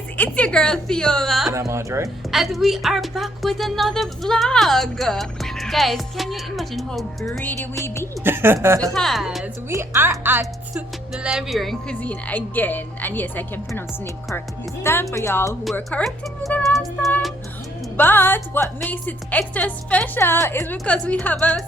guys, it's your girl Fiola. And I'm Andre. And we are back with another vlog. Guys, can you imagine how greedy we be? Because we are at the Liberian cuisine again. And yes, I can pronounce the name correctly this time for y'all who were correcting me the last time. But what makes it extra special is because we have a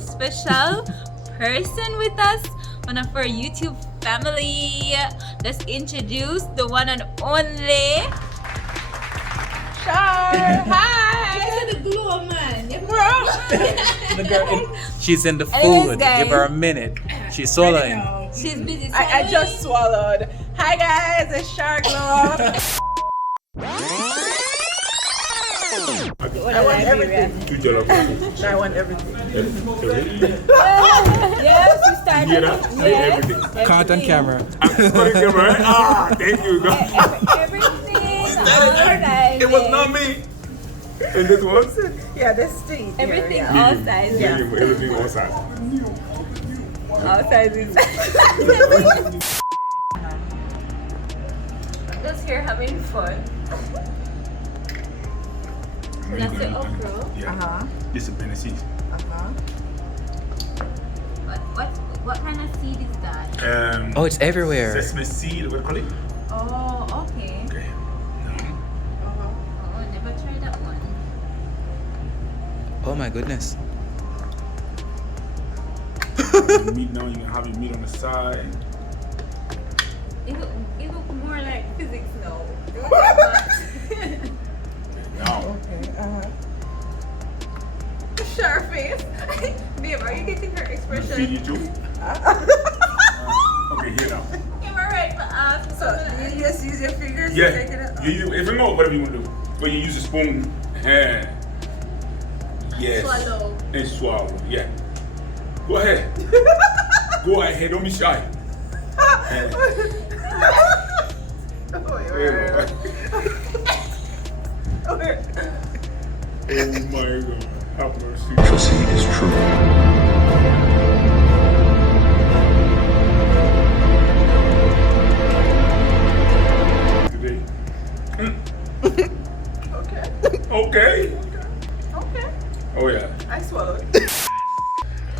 special person with us, one of our YouTube family. Let's introduce the one and only Shar. Hi. The glow man. The girl, she's in the food. Give her a minute. She's swallowing. She's busy. I just swallowed. Hi guys, it's Shar Glow Up. I want everything. I want everything. Yes, we started. You know? Yes. Everything. Caught on camera. Ah, thank you. Everything. All It was not me. And this was? Yeah, this thing. Everything, Yeah. all sizes. Everything all sides. All sizes. Just here having fun. That's the okra. Yeah. This is Tennessee. What kind of seed is that? Oh, it's everywhere. Sesame seed, what do you call it? Oh, okay. Okay. Oh, never tried that one. Oh my goodness. Meat now, you can have your meat on the side. It look more like physics now. Now. Okay. Sharp face. Babe, are you getting her Feed expression? you too? Okay, here now. Am I right for us? So you just use your fingers to Yeah. take it out? You use, if you know whatever you want to do. But you use a spoon. Yes. Swallow. And swallow. Yeah. Go ahead. Go ahead. Don't be shy. There you go. Oh my God. Have mercy. Prophecy is true. Today. Okay. Okay. Oh yeah. I swallowed.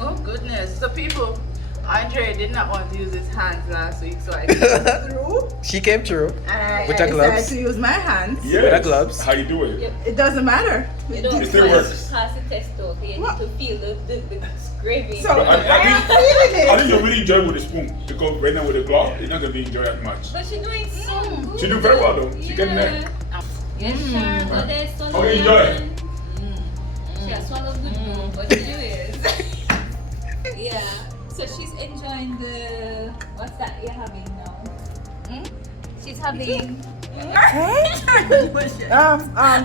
Oh goodness. So people, Andre did not want to use his hands last week, so I came through. She came through. And With I the decided gloves. to use my hands. Yes. With the gloves. How you do it? It doesn't matter. You don't It still works. pass the test though. You need to feel the gravy. So I I am think feeling you it. really enjoy with the spoon because right now with the glove, it's not gonna be enjoyed as much. But she's doing so good. She do very well though. She getting there. Yes, sure. So there's so Okay, enjoy it. She has swallowed good though, but she is. Yeah. So she's enjoying the what's that you're having now? She's having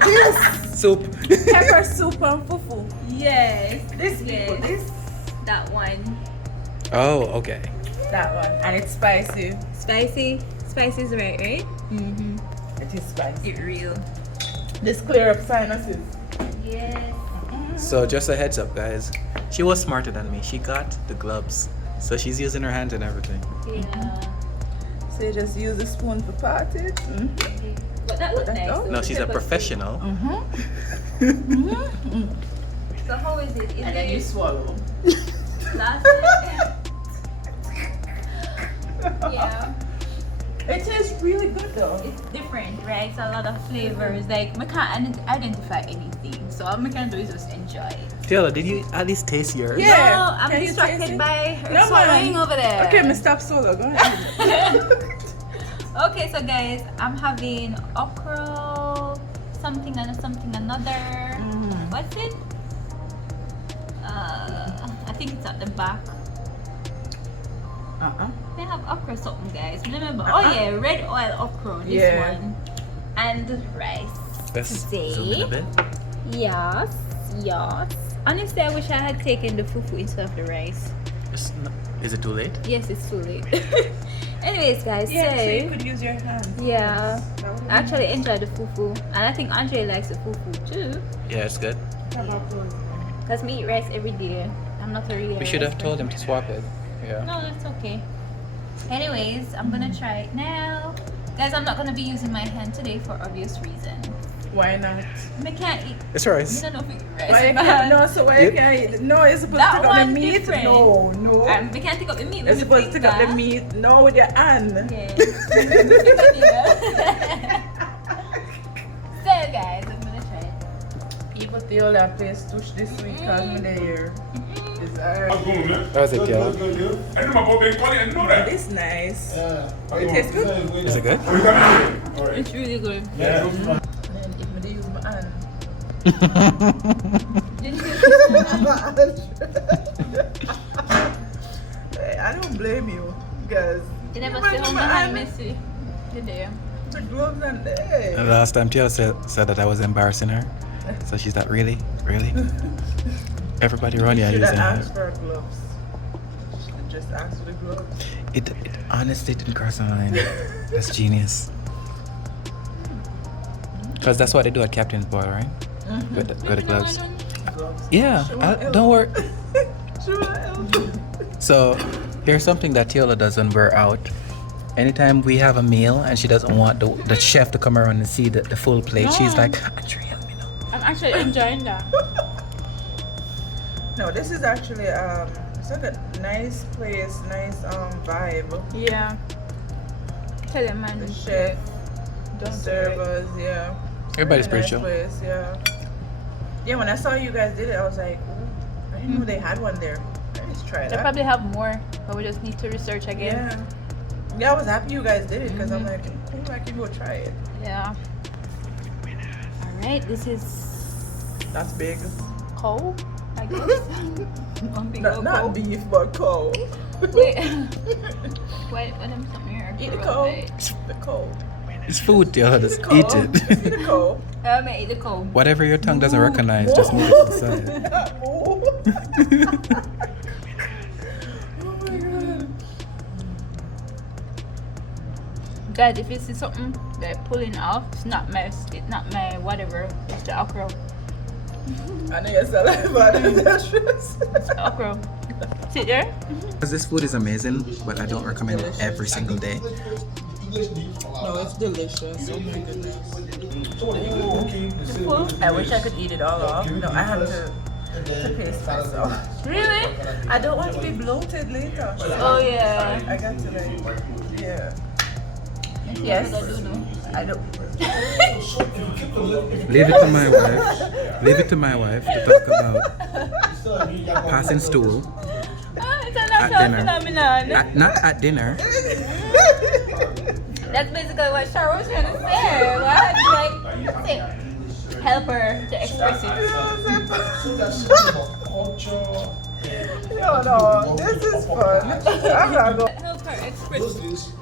This Soup. pepper soup and fufu. yes. This people, Yes. this, That one. Oh, okay. that one, and it's spicy. Spicy. Spicy is right? Mm-hmm. It is spicy. It real. This clear up sinuses. Yes. So just a heads up, guys. She was smarter than me. She got the gloves, so she's using her hands and everything. Yeah. So you just use a spoon for party. But that looks nice. Oh. though. No, she's a professional. So how is it? Is And then you it swallow. last Yeah. It tastes really good though. It's different, right? It's a lot of flavors. Like, I can't identify anything. So all I can do is just enjoy it. Taylor, did you at least taste yours? Yeah. No, I'm Can you distracted taste it? by her No, swallowing man. over there. Okay, me stop solo. Go ahead. Okay, so guys, I'm having okra, something and something another. What's it? I think it's at the back. They have okra something, guys. Remember? Oh yeah, red oil okra. This Yeah. one. And rice. Let's Today. zoom in a bit. Yes. Honestly, I wish I had taken the fufu instead of the rice. Is it too late? Yes, it's too late. Anyways, guys, Yeah, so you so could use your hands. yeah, That would be I actually enjoy the fufu, and I think Andre likes the fufu too. Yeah, it's good. Cause me eat rice every day. I'm not a real. We should have told him to swap it. Yeah. No, that's okay. Anyways, I'm gonna try it now. Guys, I'm not gonna be using my hand today for obvious reasons. Why not? I can't eat. It's I rice. don't know if we eat rice. Why you in my can't? hand. No, so why you can't eat? No, you're supposed That to take out the one meat. different. No. We can't take up the meat You're with supposed to take out the finger. meat. No, with your hand. Yeah. So guys, I'm gonna try it. People tell that place touch this week because I'm there. It's I'm alright. going, man. How's it, girl? I know my boy been calling, I know that. It's nice. I'm It going. tastes good. Is it good? Oh, you got me? All right. It's really good. Yeah. And if I use my hand. Didn't you Hey, I don't blame you because You never see how my hand messy. Did you? the gloves and there. The last time Tia said that I was embarrassing her. So she's like, really? Really? Everybody around here Should using have her. asked for gloves. Should just ask for the gloves. It honestly didn't cross my mind. That's genius. Because that's what they do at Captain's Ball, right? With the gloves. Gloves. Yeah, Show my don't worry. Show my elbow. So here's something that Tiola does when we're out. Anytime we have a meal and she doesn't want the chef to come around and see the full plate, she's like, Andre, help me now. I'm actually enjoying that. No, this is actually it's like a nice place, nice vibe. Yeah. Tell him, man. The chef, the Don't servers, yeah. Everybody's Very pretty nice chill. place, yeah. Yeah, when I saw you guys did it, I was like, ooh, I didn't know they had one there. Let's try They that. probably have more, but we just need to research again. Yeah. Yeah, I was happy you guys did it because I'm like, cool, I can go try it. Yeah. Alright, this is That's big. cow, I guess. One big old cow. Not beef, but cow. Wait. Wait, what am something here? Eat the cow. The cow. It's food, Tiola. Just Cow. eat it. Eat the cow. I'm gonna eat the cow. Whatever your tongue doesn't recognize, just move it to the side. Oh. Oh my god. Guys, if you see something like pulling off, it's not my whatever, it's the okra. I know your saliva is delicious. It's the okra. Sit there. Because this food is amazing, but I don't recommend it every single day. No, it's delicious. Oh my goodness. Full. I wish I could eat it all off. No, I have to pace myself. Really? I don't want to be bloated later. Oh yeah. I got to like, yeah. Yes. Yes. I don't. Leave it to my wife. Leave it to my wife to talk about passing stool. It's a At natural dinner. phenomenon. Not at dinner. That's basically what Shar was trying to say. What? Like, help her to express it. No, this is fun. I'm not going. Help her express it.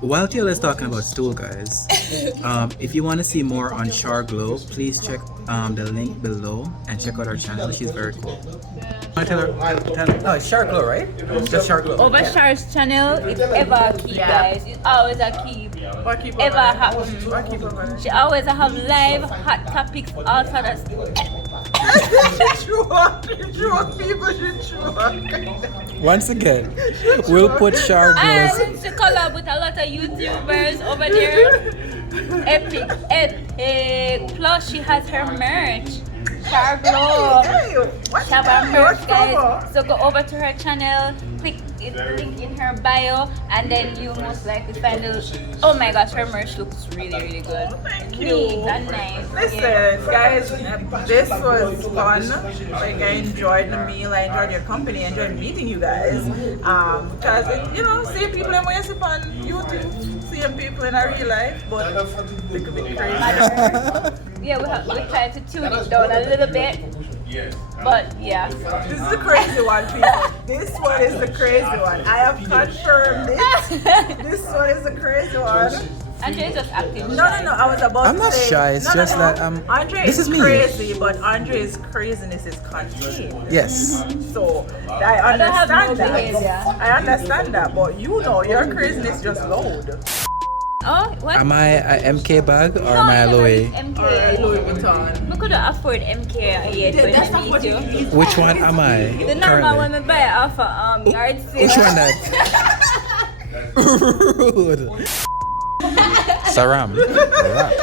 While Tiola is talking about stool, guys, if you want to see more on Shar Glow, please check the link below and check out our channel. She's very cool. Oh, it's Shar Glow, right? Just Shar Glow. Over Shar's channel, it's ever a keep, guys. It's always a keep. What keep Ever on happen. What keep on She always have live hot topics, all sorts of True people should true. Once again, we'll put Shar I Glow's. went to collab with a lot of YouTubers over there. Epic. Plus, she has her merch. Shar Glow. Hey, what She have her merch, guys. for? So go over to her channel, click the link in her bio, and then you most likely find the. Oh my gosh, her merch looks really good. Thank Neat you. and nice. Listen, Yeah. guys, this was fun. Like, I enjoyed the meal, I enjoyed your company, I enjoyed meeting you guys. Because, seeing people in ways upon YouTube, seeing people in our real life, but it could be crazy. Yeah, we tried to tune it down a little bit, Yes. but yeah. This is the crazy one, people. This one is the crazy one. I have confirmed it. This one is the crazy one. Andre is just acting. No, I was about I'm to not say, shy, it's just that, Andre this is is me. crazy, but Andre's craziness is contained. Yes. So I don't have understand no that. behavior. I understand that, but your craziness just loud. Oh, what? Am I a MK bag or am I a Louis? MK. Louis Vuitton. We couldn't afford MK yet, but we need to. Which one am I The normal one currently? we buy off a yard sale. Which one that? Rude. Saram. Alright.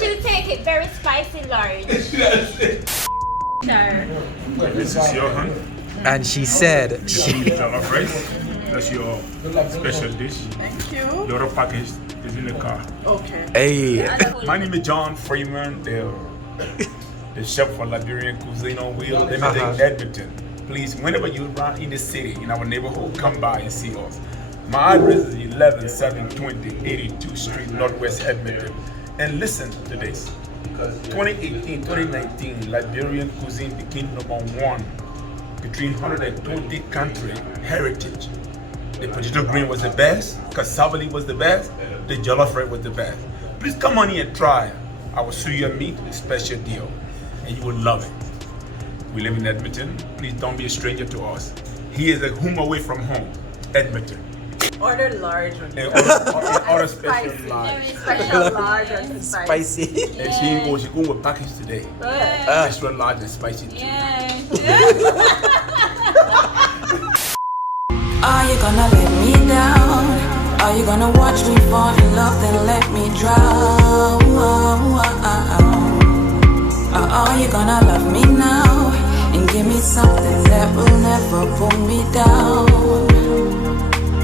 She'll take it very spicy large. Shar. This is your hand. And she said Jollof rice. That's your special dish. Thank you. The other package is in the car. Okay. Hey. My name is John Freeman, the chef for Liberian cuisine on wheels. Let me take Edmonton. Please, whenever you're around in the city, in our neighborhood, come by and see us. My address is 11720 82th Street, Northwest Edmonton. And listen to this. 2018, 2019, Liberian cuisine became #1 between 120 country heritage. The potato green was the best, cassava leaf was the best, the jollof rice was the best. Please come on in and try our suya meat special deal, and you will love it. We live in Edmonton. Please don't be a stranger to us. He is a home away from home, Edmonton. Order large one. And order special large. Special large and spicy. Spicy. And she go with package today. Extra large and spicy too. Yeah. Are you gonna let me down? Are you gonna watch me fall in love, then let me drown? Or are you gonna love me now and give me something that will never pull me down?